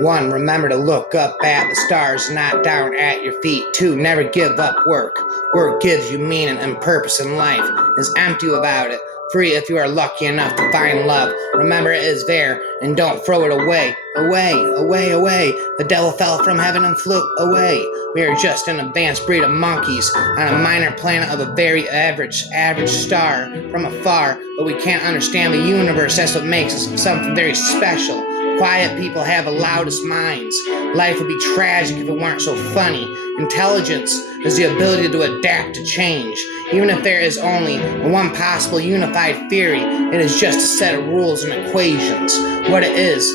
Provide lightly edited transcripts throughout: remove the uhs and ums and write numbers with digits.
1. Remember to look up at the stars, not down at your feet. 2. Never give up work. Work gives you meaning and purpose in life. Is empty without it. Free if you are lucky enough to find love. Remember it is there and don't throw it away. Away, away, away. The devil fell from heaven and flew away. We are just an advanced breed of monkeys on a minor planet of a very average star from afar, but we can't understand the universe. That's what makes us something very special. Quiet people have the loudest minds. Life would be tragic if it weren't so funny. Intelligence is the ability to adapt to change. Even if there is only one possible unified theory, it is just a set of rules and equations. What is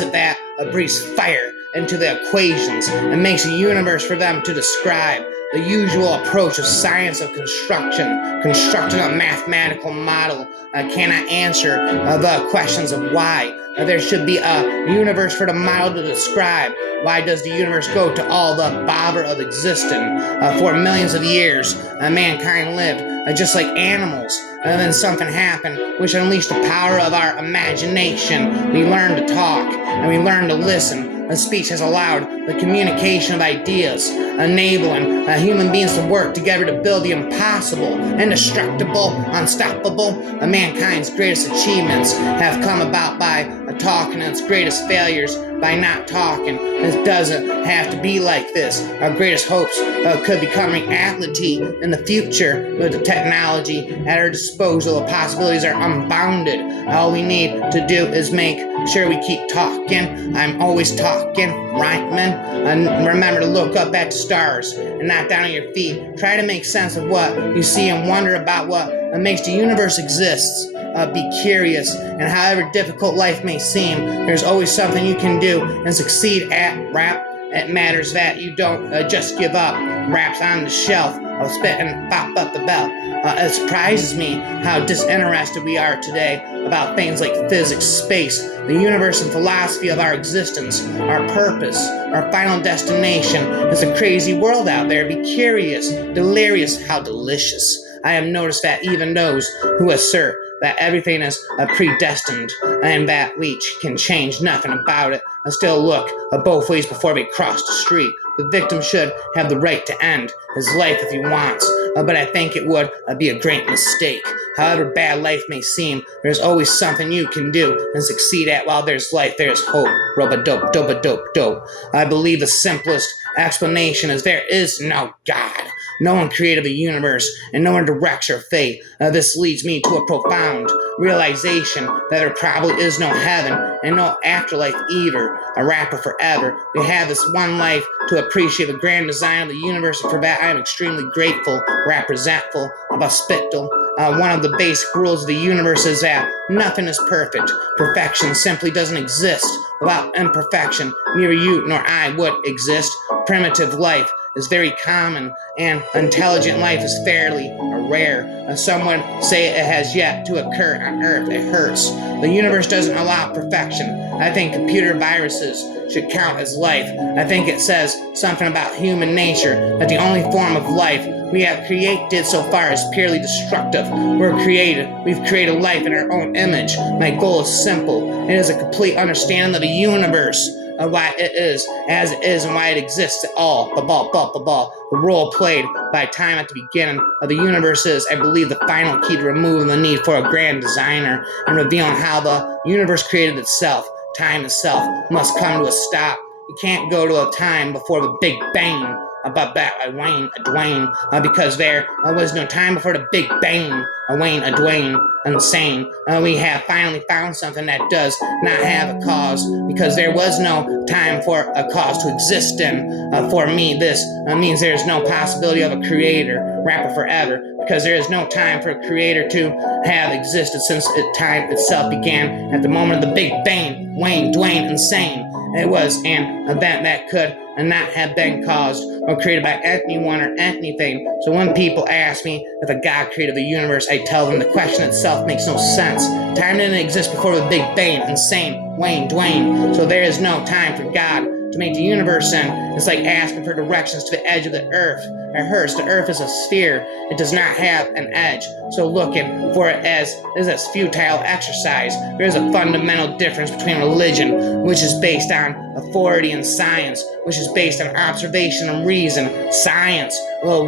it that breathes fire into the equations and makes a universe for them to describe? The usual approach of science of constructing a mathematical model cannot answer the questions of why. There should be a universe for the model to describe. Why does the universe go to all the bother of existing? For millions of years, mankind lived just like animals. And then something happened which unleashed the power of our imagination. We learned to talk and we learned to listen. Speech has allowed the communication of ideas, enabling human beings to work together to build the impossible, indestructible, unstoppable. Mankind's greatest achievements have come about by talking, and its greatest failures by not talking. It doesn't have to be like this. Our greatest hopes could become reality in the future with the technology at our disposal. The possibilities are unbounded. All we need to do is make sure we keep talking. I'm always talking, right, man? And remember to look up at the stars and not down at your feet. Try to make sense of what you see and wonder about what makes the universe exist. Be curious, and however difficult life may seem, there's always something you can do and succeed at. Rap. It matters that you don't just give up. Rap's on the shelf. I'll spit and pop up the bell. It surprises me how disinterested we are today about things like physics, space, the universe, and philosophy of our existence, our purpose, our final destination. There's a crazy world out there. Be curious, delirious, how delicious. I have noticed that even those who assert that everything is predestined and that we can change nothing about it still look both ways before they cross the street. The victim should have the right to end his life if he wants, but I think it would be a great mistake. However bad life may seem, there's always something you can do and succeed at. While there's life, there's hope. Rub-a-dope, dope-a-dope-dope. I believe the simplest explanation is there is no God. No one created the universe, and no one directs your fate. This leads me to a profound realization that there probably is no heaven and no afterlife either. A rapper forever. We have this one life to appreciate the grand design of the universe, and for that I am extremely grateful, resentful about spittle. One of the basic rules of the universe is that nothing is perfect. Perfection simply doesn't exist. Without imperfection, neither you nor I would exist. Primitive life is very common, and intelligent life is fairly rare. Some would say it has yet to occur on Earth. It hurts. The universe doesn't allow perfection. I think computer viruses should count as life. I think it says something about human nature, that the only form of life we have created so far is purely destructive. We've created life in our own image. My goal is simple. It is a complete understanding of the universe, of why it is as it is and why it exists at all. The role played by time at the beginning of the universe is, I believe, the final key to removing the need for a grand designer and revealing how the universe created itself. Time itself must come to a stop. You can't go to a time before the Big Bang. About that, Dwayne, because there was no time before the Big Bang. Dwayne, insane. We have finally found something that does not have a cause, because there was no time for a cause to exist in. For me, this means there is no possibility of a creator, rapper forever, because there is no time for a creator to have existed since time itself began at the moment of the Big Bang. Dwayne, insane. It was an event that could not have been caused or created by anyone or anything. So when people ask me if a God created the universe, I tell them the question itself makes no sense. Time didn't exist before the Big Bang. Insane. Dwayne. So there is no time for God to make the universe in. It's like asking for directions to the edge of the earth. At first, the earth is a sphere. It does not have an edge. So looking for it as is a futile exercise. There is a fundamental difference between religion, which is based on authority, and science, which is based on observation and reason. Science, well,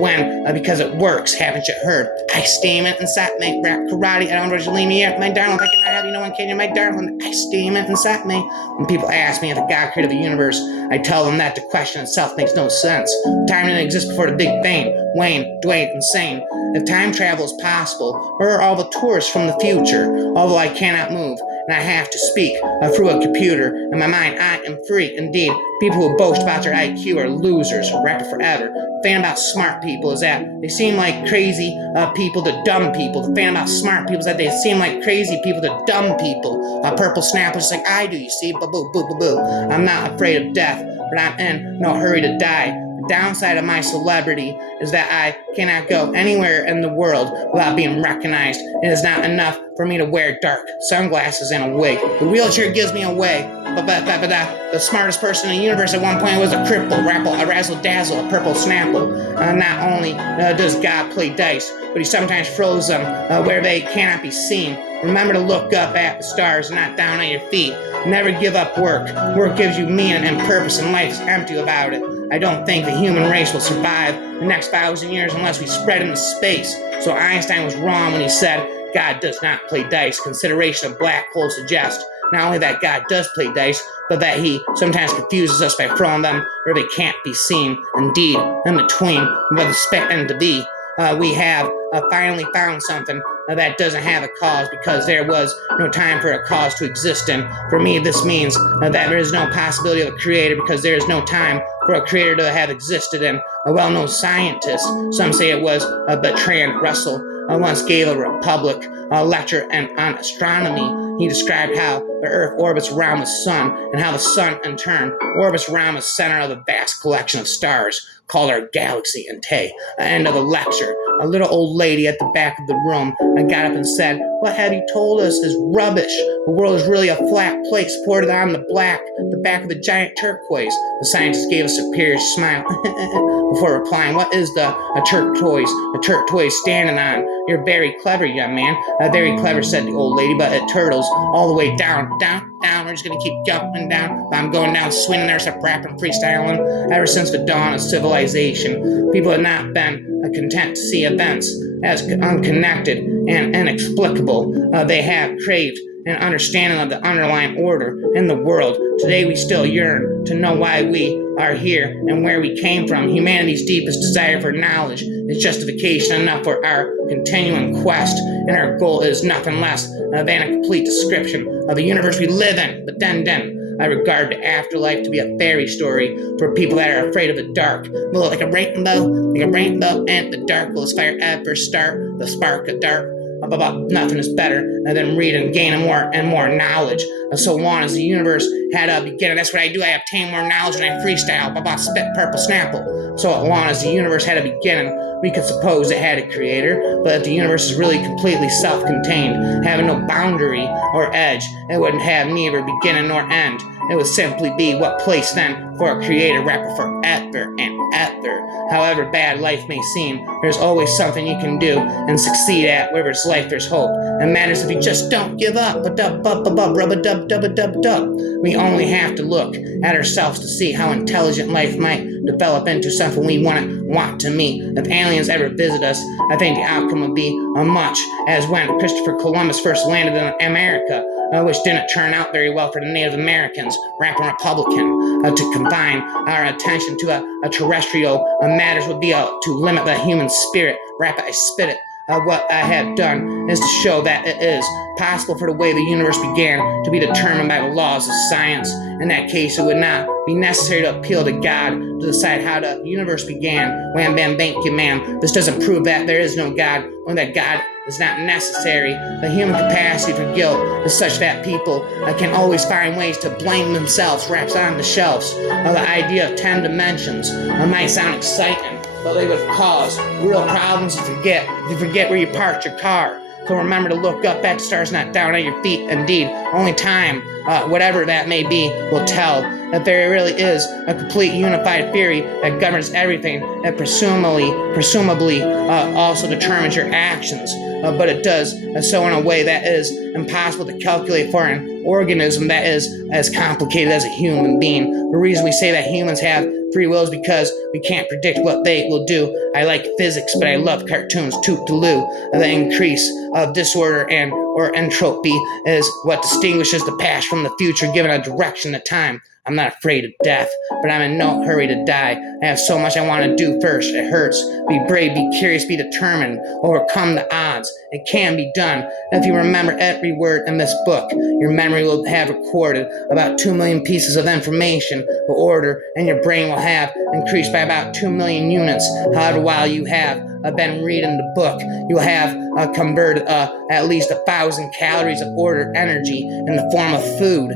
because it works, haven't you heard? I steam it inside me, rap karate, I don't originally me up, my darling, if I cannot have you, no one can, you my darling, I steam it inside me. When people ask me if God created the universe, I tell them that the question itself makes no sense. Time didn't exist before the Big Bang. Wayne, Dwayne, insane. If time travel is possible, where are all the tourists from the future? Although I cannot move, and I have to speak through a computer. In my mind, I am free. Indeed, people who boast about their IQ are losers, rapper forever. The thing about smart people is that they seem like crazy people to dumb people. The thing about smart people is that they seem like crazy people to dumb people. Purple snap is like I do, you see? Boo, boo, boo, boo, boo. I'm not afraid of death, but I'm in no hurry to die. The downside of my celebrity is that I cannot go anywhere in the world without being recognized. It is not enough for me to wear dark sunglasses and a wig. The wheelchair gives me away. The smartest person in the universe at one point was a cripple, a razzle-dazzle, a purple snapple. Not only does God play dice, but he sometimes throws them where they cannot be seen. Remember to look up at the stars, not down at your feet. Never give up work. Work gives you meaning and purpose, and life is empty without it. I don't think the human race will survive the next 1,000 years unless we spread into space. So Einstein was wrong when he said God does not play dice. Consideration of black holes suggests not only that God does play dice, but that he sometimes confuses us by throwing them where they can't be seen. Indeed, in between where the spit and to be, we have finally found something that doesn't have a cause, because there was no time for a cause to exist in. For me, this means that there is no possibility of a creator, because there is no time for a creator to have existed in. A well-known scientist, some say it was Bertrand Russell, once gave a public lecture on astronomy. He described how the Earth orbits around the sun, and how the sun, in turn, orbits around the center of the vast collection of stars called our galaxy. And end of the lecture, a little old lady at the back of the room got up and said, "What have you told us is rubbish. The world is really a flat plate supported on the back of a giant turquoise." The scientist gave a superior smile before replying, "What is a turquoise standing on? You're very clever, young man." "Very clever," said the old lady, "but it turtles all the way down. We're just gonna keep going down. I'm going down swinging there, start rapping, freestyling. Ever since the dawn of civilization, people have not been content to see events as unconnected and inexplicable. They have craved an understanding of the underlying order in the world. Today we still yearn to know why we are here and where we came from. Humanity's deepest desire for knowledge is justification enough for our continuing quest, and our goal is nothing less than a complete description of the universe we live in. But then, I regard the afterlife to be a fairy story for people that are afraid of the dark. Like a rainbow, and the dark will fire ever start, the spark of dark. Nothing is better than reading and gaining more and more knowledge. So long as the universe had a beginning, that's what I do. I obtain more knowledge and I freestyle. Spit, purple, snapple. So long as the universe had a beginning, we could suppose it had a creator. But if the universe is really completely self-contained, having no boundary or edge, it wouldn't have neither beginning nor end. It would simply be what place then for a creator rapper forever and ever. However bad life may seem, there's always something you can do and succeed at. Where there's life, there's hope. It matters if you just don't give up. We only have to look at ourselves to see how intelligent life might develop into something we want to meet. If aliens ever visit us, I think the outcome would be much as when Christopher Columbus first landed in America, which didn't turn out very well for the Native Americans, rapping Republican. To combine our attention to a terrestrial matters would be to limit the human spirit. Rap it, I spit it. What I have done is to show that it is possible for the way the universe began to be determined by the laws of science. In that case, it would not be necessary to appeal to God to decide how the universe began. Wham bam thank you ma'am. This doesn't prove that there is no God, or that God is not necessary. The human capacity for guilt is such that people can always find ways to blame themselves. Raps on the shelves. The idea of 10 dimensions might sound exciting, but they would cause real problems if you forget where you parked your car. So remember to look up at the stars, not down at your feet. Indeed, only time, whatever that may be, will tell that there really is a complete unified theory that governs everything, that presumably also determines your actions. But it does so in a way that is impossible to calculate for an organism that is as complicated as a human being. The reason we say that humans have free will is because we can't predict what they will do. I like physics, but I love cartoons. Toot-de-loo. The increase of disorder and or entropy is what distinguishes the past from the future, given a direction to time. I'm not afraid of death, but I'm in no hurry to die. I have so much I want to do first. It hurts. Be brave, be curious, be determined. Overcome the odds. It can be done. If you remember every word in this book, your memory will have recorded about 2 million pieces of information will order, and your brain will have increased by about 2 million units. However, while you have been reading the book, you will have converted at least 1,000 calories of ordered energy in the form of food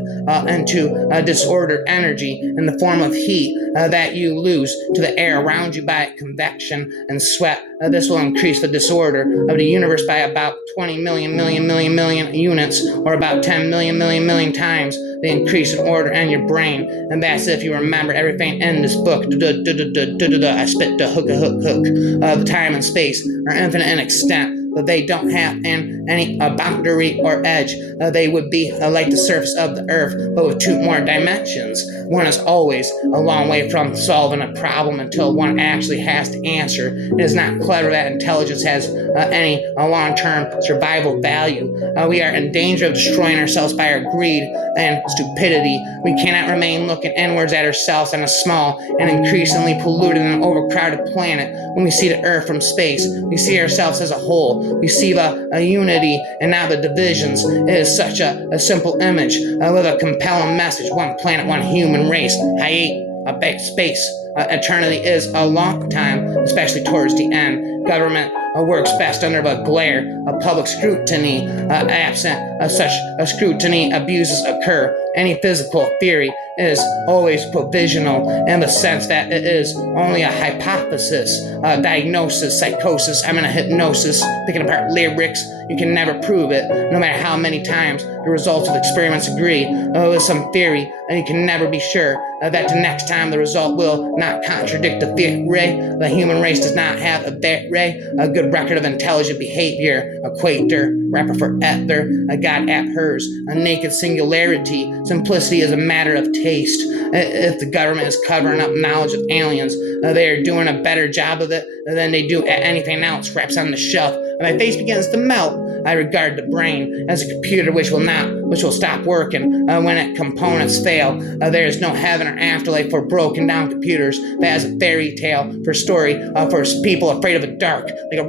into disordered energy in the form of heat that you lose to the air around you by convection and sweat. This will increase the disorder of the universe by about 20 million units, or about 10 million times the increase in order in your brain. And that's if you remember everything in this book. I spit the hook. The time and space are infinite in extent, but they don't have any boundary or edge. They would be like the surface of the earth, but with 2 more dimensions. One is always a long way from solving a problem until one actually has to answer. It is not clever that intelligence has any long-term survival value. We are in danger of destroying ourselves by our greed and stupidity. We cannot remain looking inwards at ourselves on a small and increasingly polluted and overcrowded planet. When we see the earth from space, we see ourselves as a whole. We see the unity and not the divisions. It is such a simple image with a compelling message. One planet, one human race. I hate space. Eternity is a long time, especially towards the end. Government works best under the glare of public scrutiny. Absent such scrutiny, abuses occur. Any physical theory is always provisional in the sense that it is only a hypothesis, diagnosis, psychosis. I'm in a hypnosis, picking apart lyrics. You can never prove it, no matter how many times the results of experiments agree with some theory, and you can never be sure that the next time the result will not contradict the theory. The human race does not have a good record of intelligent behavior. Equator, rapper for ether, a god app hers, a naked singularity. Simplicity is a matter of taste. If the government is covering up knowledge of aliens, they are doing a better job of it than they do at anything else. Wraps on the shelf, and my face begins to melt. I regard the brain as a computer which will stop working when its components fail. There is no heaven or afterlife for broken down computers. That is a fairy tale for story for people afraid of the dark. Like a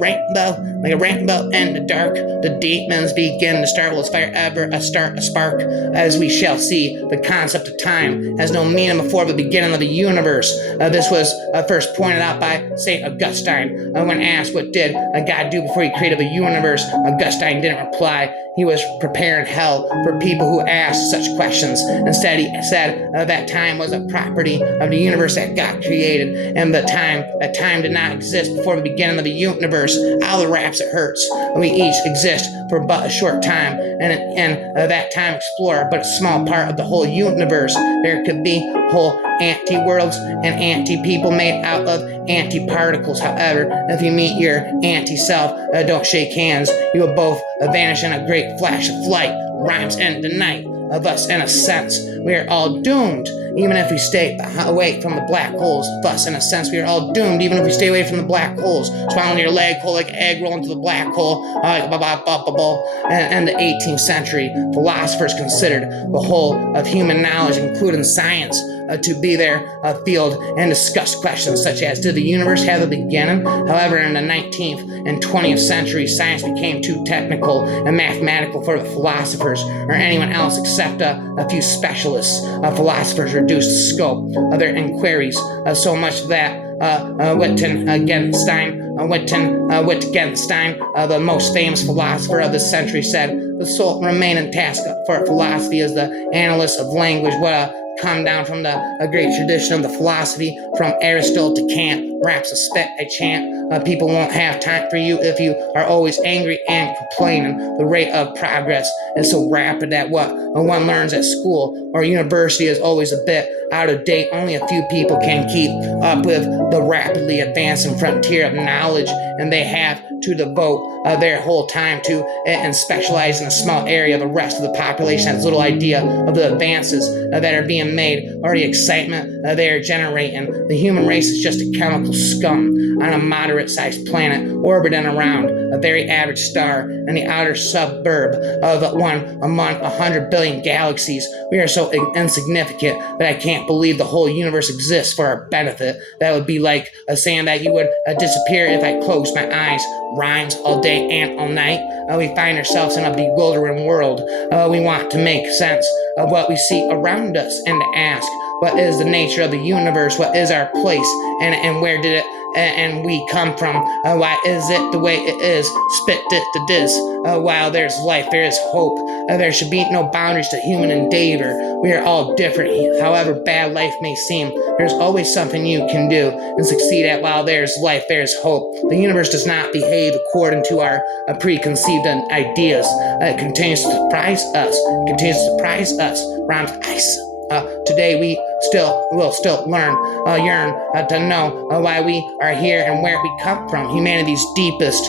rainbow in the dark, the demons begin to start. Will fire ever start a spark? As we shall see, the concept of time has no meaning before the beginning of the universe. This was first pointed out by St. Augustine when asked what did God do before he created the universe. Augustine didn't reply. He was preparing hell for people who asked such questions. Instead, he said that time was a property of the universe that God created, and that time did not exist before the beginning of the universe. All the raps, it hurts. We each exist for but a short time, and that time explore but a small part of the whole universe. There could be whole anti-worlds and anti-people made out of anti-particles. However, if you meet your anti-self, don't shake hands. You will both vanish in a great flash of light. Rhymes end the night. Thus, in a sense, we are all doomed, even if we stay away from the black holes. Thus, in a sense, we are all doomed, even if we stay away from the black holes. Swallowing your leg hole like an egg, roll into the black hole. And the 18th century philosophers considered the whole of human knowledge, including science, to be their field, and discuss questions such as, did the universe have a beginning? However, in the 19th and 20th century, science became too technical and mathematical for the philosophers or anyone else except a few specialists. Philosophers reduced the scope of their inquiries so much that Wittgenstein, the most famous philosopher of the century, said the sole remaining task for philosophy is the analysis of language. What a come down from a great tradition of the philosophy from Aristotle to Kant. Raps a spit, I chant. People won't have time for you if you are always angry and complaining. The rate of progress is so rapid that what one learns at school or university is always a bit out of date. Only a few people can keep up with the rapidly advancing frontier of knowledge, and they have to devote their whole time to it and specialize in a small area. The rest of the population has little idea of the advances that are being made or the excitement they are generating. The human race is just a chemical scum on a moderate-sized planet orbiting around a very average star in the outer suburb of one among 100 billion galaxies. We are so insignificant that I can't believe the whole universe exists for our benefit. That would be like saying that you would disappear if I closed my eyes. Rhymes all day and all night. We find ourselves in a bewildering world. We want to make sense of what we see around us and to ask, what is the nature of the universe? What is our place? And where did it and we come from? Why is it the way it is? Spit to this. While there's life, there is hope. There should be no boundaries to human endeavor. We are all different. However bad life may seem, there's always something you can do and succeed at. While there's life, there's hope. The universe does not behave according to our preconceived ideas. It continues to surprise us. It continues to surprise us. Rhymes ice. Today we will still yearn to know why we are here and where we come from. Humanity's deepest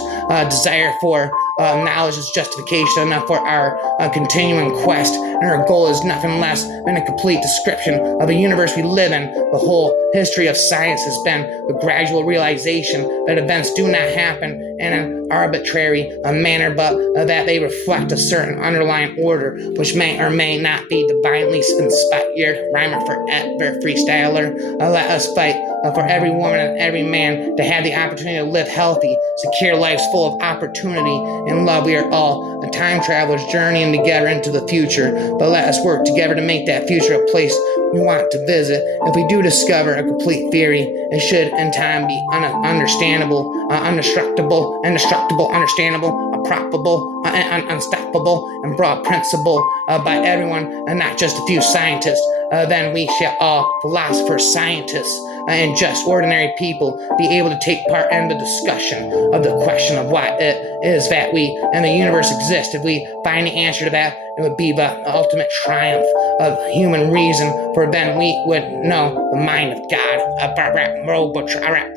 desire for knowledge is justification enough for our continuing quest, and our goal is nothing less than a complete description of the universe we live in. The whole history of science has been the gradual realization that events do not happen in an arbitrary manner, but that they reflect a certain underlying order, which may or may not be divinely inspired. Rhymer forever, freestyler. Let us fight for every woman and every man to have the opportunity to live healthy, secure lives full of opportunity and love. We are all time travelers journeying together into the future, but let us work together to make that future a place we want to visit. If we do discover a complete theory, it should in time be understandable, indestructible, understandable, probable, unstoppable, and broad principle by everyone and not just a few scientists. Then we shall all, philosophers, scientists, and just ordinary people, be able to take part in the discussion of the question of why it is that we and the universe exist. If we find the answer to that, it would be the ultimate triumph of human reason, for then we would know the mind of God.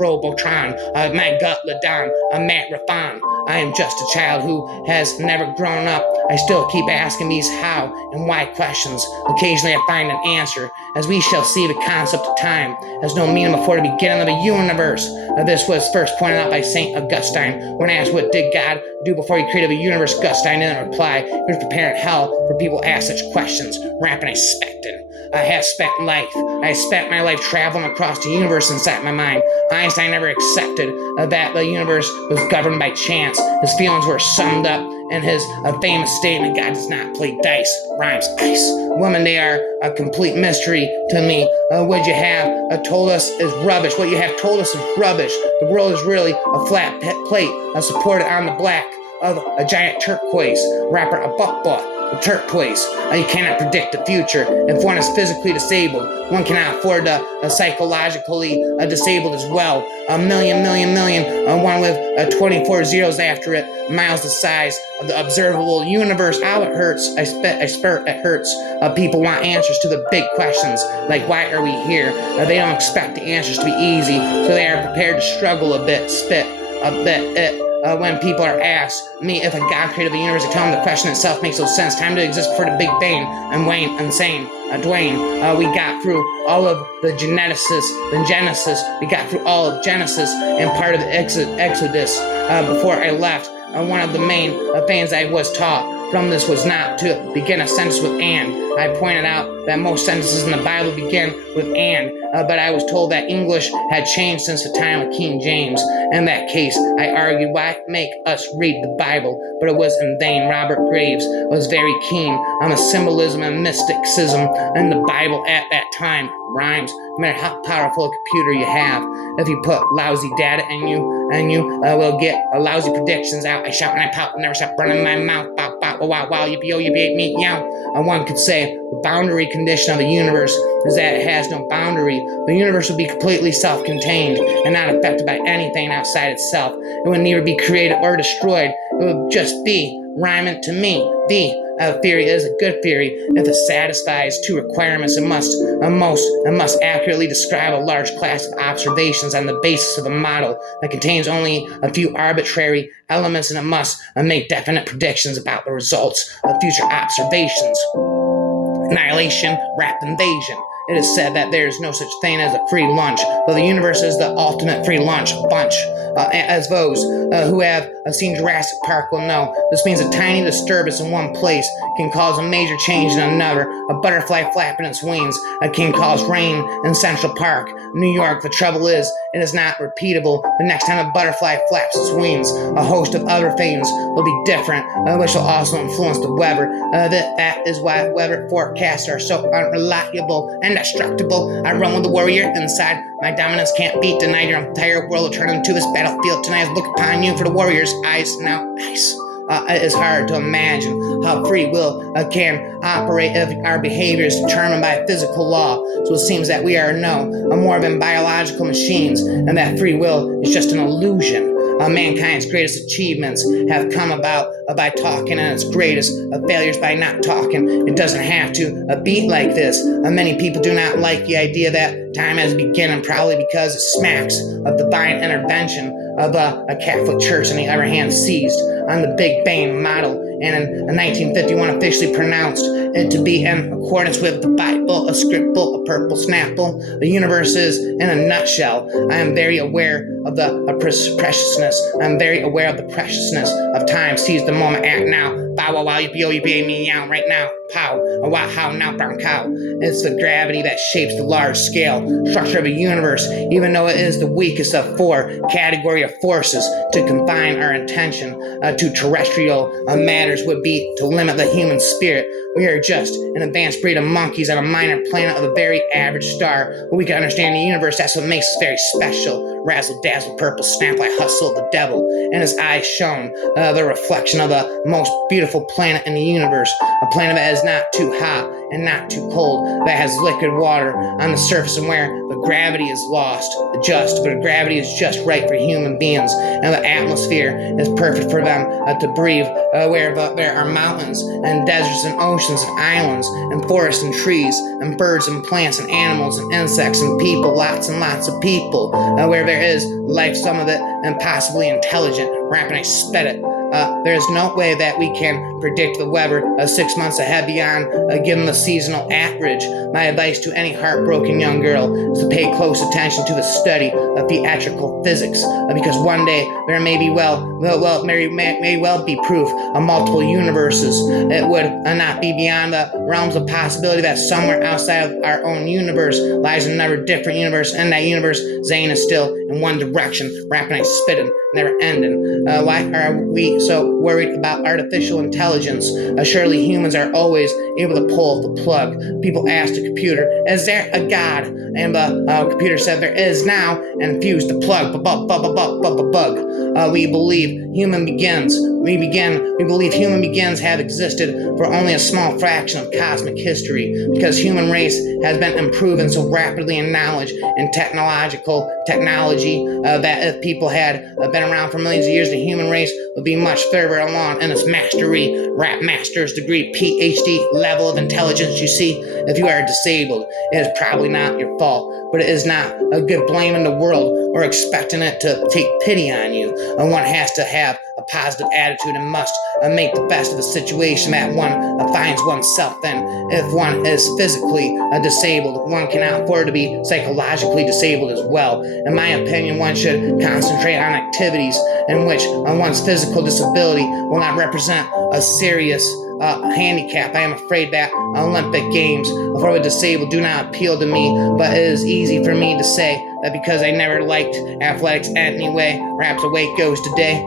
Robotron, my gut Ladon, a Matt Rafan. I am just a child who has never grown up. I still keep asking these how and why questions. Occasionally I find an answer, as we shall see. The concept of time has no meaning before the beginning of the universe. This was first pointed out by St. Augustine when asked what did God do before he created the universe. Augustine didn't reply. He was preparing hell for people to ask such questions. Rapping, I expected. I have spent my life traveling across the universe inside my mind. Einstein never accepted that the universe was governed by chance. His feelings were summed up in his famous statement, God does not play dice. Rhymes ice. Women, they are a complete mystery to me. What you have told us is rubbish. What you have told us is rubbish. The world is really a flat plate supported on the black of a giant turquoise. Rapper a buckbot. Turquoise. You cannot predict the future. If one is physically disabled, one cannot afford to psychologically disabled as well. A million, one with 24 zeros after it, miles the size of the observable universe. How it hurts. I spurt, it hurts. People want answers to the big questions, like why are we here? They don't expect the answers to be easy, so they are prepared to struggle a bit, spit a bit. When people are asked me if a God created the universe, I tell them the question itself makes no sense. Time to exist before the Big Bang. I'm Wayne, insane. Dwayne, we got through all of the Genesis. We got through all of Genesis and part of the Exodus. Before I left, one of the main things I was taught from this was not to begin a sentence with and. I pointed out that most sentences in the Bible begin with and, but I was told that English had changed since the time of King James. In that case, I argued, why make us read the Bible? But it was in vain. Robert Graves was very keen on the symbolism and mysticism in the Bible at that time. Rhymes, no matter how powerful a computer you have, if you put lousy data in you will get lousy predictions out. I shout and I pout, never stop running my mouth, pop, wow, yippee, me, yow. One could say the boundary condition of the universe is that it has no boundary. The universe would be completely self-contained and not affected by anything outside itself. It would neither be created or destroyed. It would just be rhyming to me. The theory is a good theory if it satisfies two requirements. It must accurately describe a large class of observations on the basis of a model that contains only a few arbitrary elements, and it must make definite predictions about the results of future observations. Annihilation, rapid invasion. It is said that there is no such thing as a free lunch, but the universe is the ultimate free lunch bunch. As those who have seen Jurassic Park will know, this means a tiny disturbance in one place can cause a major change in another. A butterfly flapping its wings can cause rain in Central Park, New York. The trouble is, it is not repeatable. The next time a butterfly flaps its wings, a host of other things will be different, which will also influence the weather. That is why weather forecasts are so unreliable and destructible. I run with the warrior inside. My dominance can't be denied. Your entire world will turn into this battlefield tonight. I look upon you for the warrior's eyes. Now, ice. It is hard to imagine how free will can operate if our behavior is determined by physical law. So it seems that we are more than biological machines, and that free will is just an illusion. Mankind's greatest achievements have come about by talking, and its greatest failures by not talking. It doesn't have to be like this. Many people do not like the idea that time has begun, probably because it smacks of divine intervention of a Catholic Church, on the other hand, seized on the Big Bang model, and in 1951 officially pronounced it to be in accordance with the Bible, a scribble, a purple snapple. The universe is in a nutshell. I am very aware of the preciousness. I'm very aware of the preciousness of time. Seize the moment, act now. Bow wow wow, yippee me out right now. Pow, wow, how now, brown cow. It's the gravity that shapes the large scale structure of a universe, even though it is the weakest of four category of forces. To confine our attention to terrestrial matters would be to limit the human spirit. We are just an advanced breed of monkeys on a minor planet of a very average star. But we can understand the universe. That's what makes us very special. Razzle dazzle, purple snap like hustle the devil, and his eyes shone the reflection of the most beautiful planet in the universe. A planet that is not too hot and not too cold, that has liquid water on the surface, and where the gravity is lost, but gravity is just right for human beings, and the atmosphere is perfect for them to breathe, where there are mountains and deserts and oceans and islands and forests and trees and birds and plants and animals and insects and people, lots and lots of people, where there is life, some of it impossibly intelligent. Rapping, I spit it. There is no way that we can predict the weather 6 months ahead beyond given the seasonal average. My advice to any heartbroken young girl is to pay close attention to the study of theatrical physics, because one day there may well be proof of multiple universes. It would not be beyond the realms of possibility that somewhere outside of our own universe lies another different universe. In that universe, Zane is still in one direction, rapping and spitting, never ending. Why are we so worried about artificial intelligence? Surely humans are always able to pull the plug. People asked the computer, is there a God? And the computer said there is now, and fused the plug. We believe human beginnings have existed for only a small fraction of cosmic history, because human race has been improving so rapidly in knowledge and technology that if people had been around for millions of years, the human race would be much further along in its mastery, rap master's degree, PhD level of intelligence. You see, if you are disabled, it is probably not your fault, but it is not a good blaming the world or expecting it to take pity on you. And one has to have a positive attitude and must make the best of the situation that one finds oneself in. If one is physically disabled, one cannot afford to be psychologically disabled as well. In my opinion, one should concentrate on activities in which one's physical disability will not represent a serious handicap. I am afraid that Olympic Games for the disabled do not appeal to me, but it is easy for me to say that because I never liked athletics anyway. Perhaps away goes today.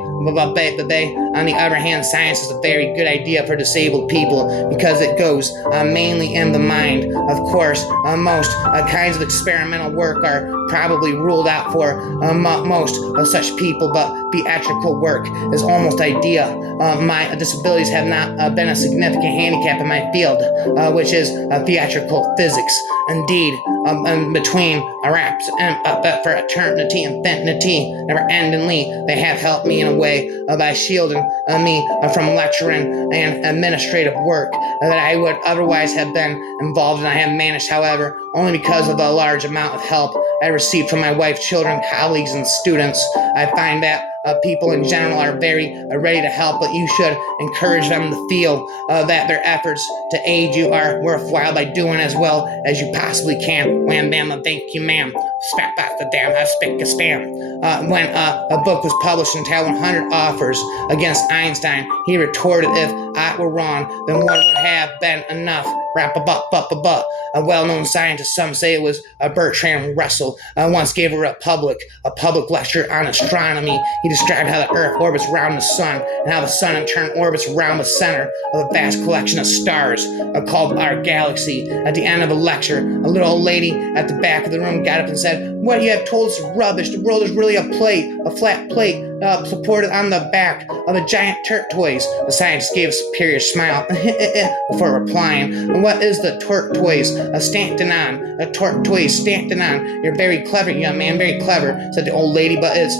On the other hand, science is a very good idea for disabled people because it goes mainly in the mind. Of course, most kinds of experimental work are probably ruled out for most of such people, but theatrical work is almost ideal. My disabilities have not been a significant handicap in my field, which is theatrical physics. Indeed, between raps and for eternity, infinity, never-endingly, they have helped me in a way by shielding me from lecturing and administrative work that I would otherwise have been involved in. I have managed, however, only because of the large amount of help I received from my wife, children, colleagues, and students. I find that people in general are very ready to help, but you should encourage them to feel that their efforts to aid you are worthwhile by doing as well as you possibly can. Wham bam, thank you, ma'am. Spat back the damn, I spick a spam. When a book was published entitled 100 Offers Against Einstein, he retorted, if I were wrong, then one would have been enough. A well-known scientist, some say it was Bertrand Russell, once gave a public lecture on astronomy. He described how the Earth orbits around the sun and how the sun in turn orbits around the center of a vast collection of stars called our galaxy. At the end of the lecture, a little old lady at the back of the room got up and said, "What you have told us is rubbish. The world is really a flat plate, supported on the back of a giant tortoise." The scientist gave a superior smile before replying, "What is the tortoise stamped on? A tortoise stamped on. You're very clever, young man, very clever," said the old lady, but its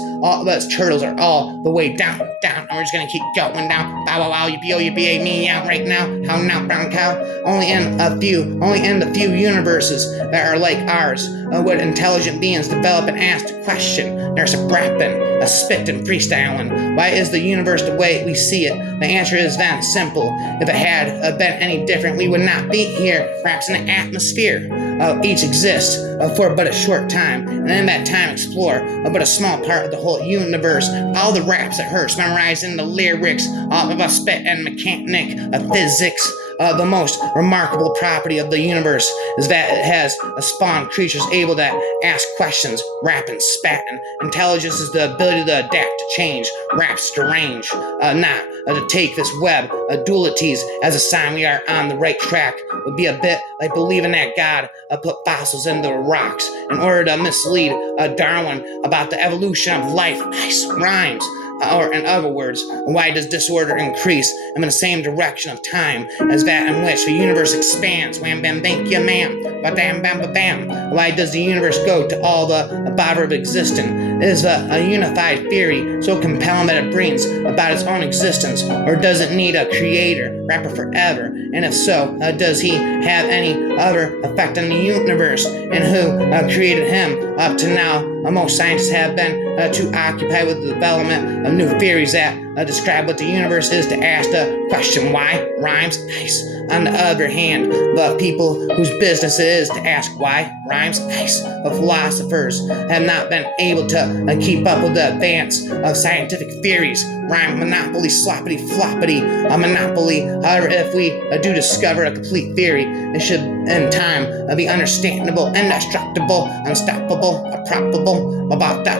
turtles are all the way down, and we're just gonna keep going down. Bow wow wow, yippee me out right now. How now, brown cow? Only in the few universes that are like ours would intelligent beings develop and ask the question. There's a rapping, a spitting, freestyling. Why is the universe the way we see it? The answer is then simple. If it had been any different, we would not be here, perhaps in the atmosphere. Each exists for but a short time, and in that time explore but a small part of the whole universe. All the raps it hurts, memorizing the lyrics about spit and mechanic of physics. The most remarkable property of the universe is that it has spawned creatures able to ask questions, rapping, spatting. Intelligence is the ability to adapt to change, raps to range, not to take this web of dualities as a sign we are on the right track. Would be a bit like believing that God put fossils into the rocks in order to mislead Darwin about the evolution of life. Nice rhymes. Or in other words, why does disorder increase in the same direction of time as that in which the universe expands? Wham bam thank you ma'am, ba-dam bam ba-bam. Why does the universe go to all the bother of existing? Is a unified theory so compelling that it brings about its own existence, or does it need a creator, rapper forever? And if so, does he have any other effect on the universe? And who created him? Up to now, most scientists have been too occupied with the development of new theories that describe what the universe is to ask the question why. Rhymes, nice. On the other hand, the people whose business it is to ask why, rhymes, nice. The philosophers have not been able to keep up with the advance of scientific theories. Rhyme, monopoly, sloppity, floppity, a monopoly. However, if we do discover a complete theory, it should in time be understandable, indestructible, unstoppable, probable, about that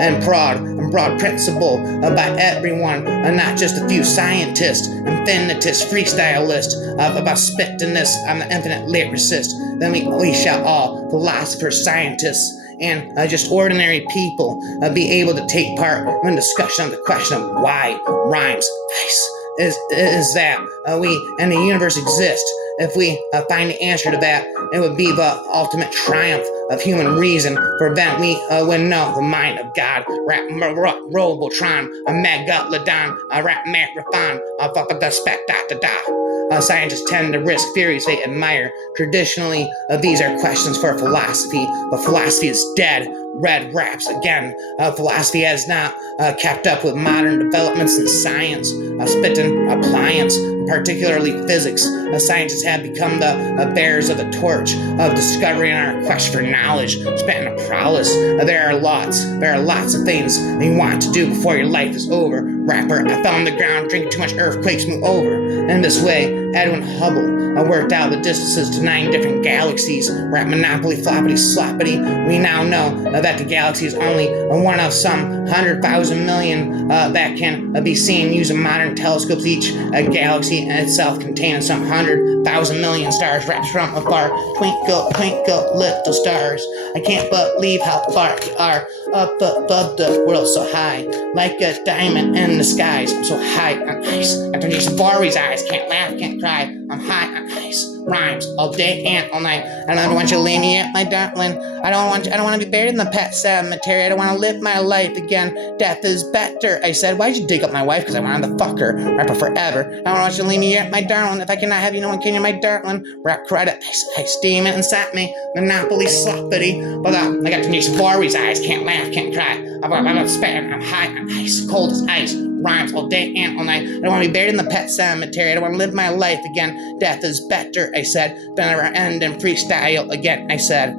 and broad principle by everyone, not just a few scientists, infinitists, freestylists, about spitting this. I'm the infinite lyricist. Then we shall all, philosophers, scientists, and just ordinary people be able to take part in discussion of the question of why rhymes. Nice. Is that we and the universe exist. If we find the answer to that, it would be the ultimate triumph of human reason. For then we would know the mind of God. Rap Robotron, a Megalodon, a rap marathon, a da spat da da da. Scientists tend to risk theories they admire. Traditionally, these are questions for philosophy, but philosophy is dead. Red raps again. Philosophy has not kept up with modern developments in science, spitting, appliance, particularly physics. Scientists have become the bearers of the torch of discovery in our quest for knowledge, spitting a prowess. There are lots of things you want to do before your life is over. Rapper, I fell on the ground, drinking too much earthquakes, move over. In this way, Edwin Hubble worked out the distances to 9 different galaxies. We're at Monopoly Floppity Sloppity. We now know that the galaxy is only one of some 100,000 million that can be seen using modern telescopes. Each galaxy in itself containing some 100,000 million stars wrapped from afar. Twinkle, twinkle, little stars. I can't believe how far we are up above the world, so high, like a diamond in the skies. I'm so high on ice. I turn these Safari's eyes. Can't laugh, can't cry. I'm high on ice. Rhymes all day and all night. I don't want you to leave me yet, my darling. I don't want to be buried in the pet cemetery. I don't want to live my life again. Death is better. I said, why'd you dig up my wife? Because I wanted to fuck her. Rap her forever. I don't want you to leave me yet, my darling. If I cannot have you, no one can. You're my darling. Rap credit. I steam it and sat me. Monopoly sloppity. But I got to need Safari's eyes. Can't laugh, can't cry. I'm spitting. I'm high on ice. Cold as ice. Rhymes all day and all night. I don't want to be buried in the pet cemetery. I don't want to live my life again. Death is better, I said. Then never end in freestyle again, I said.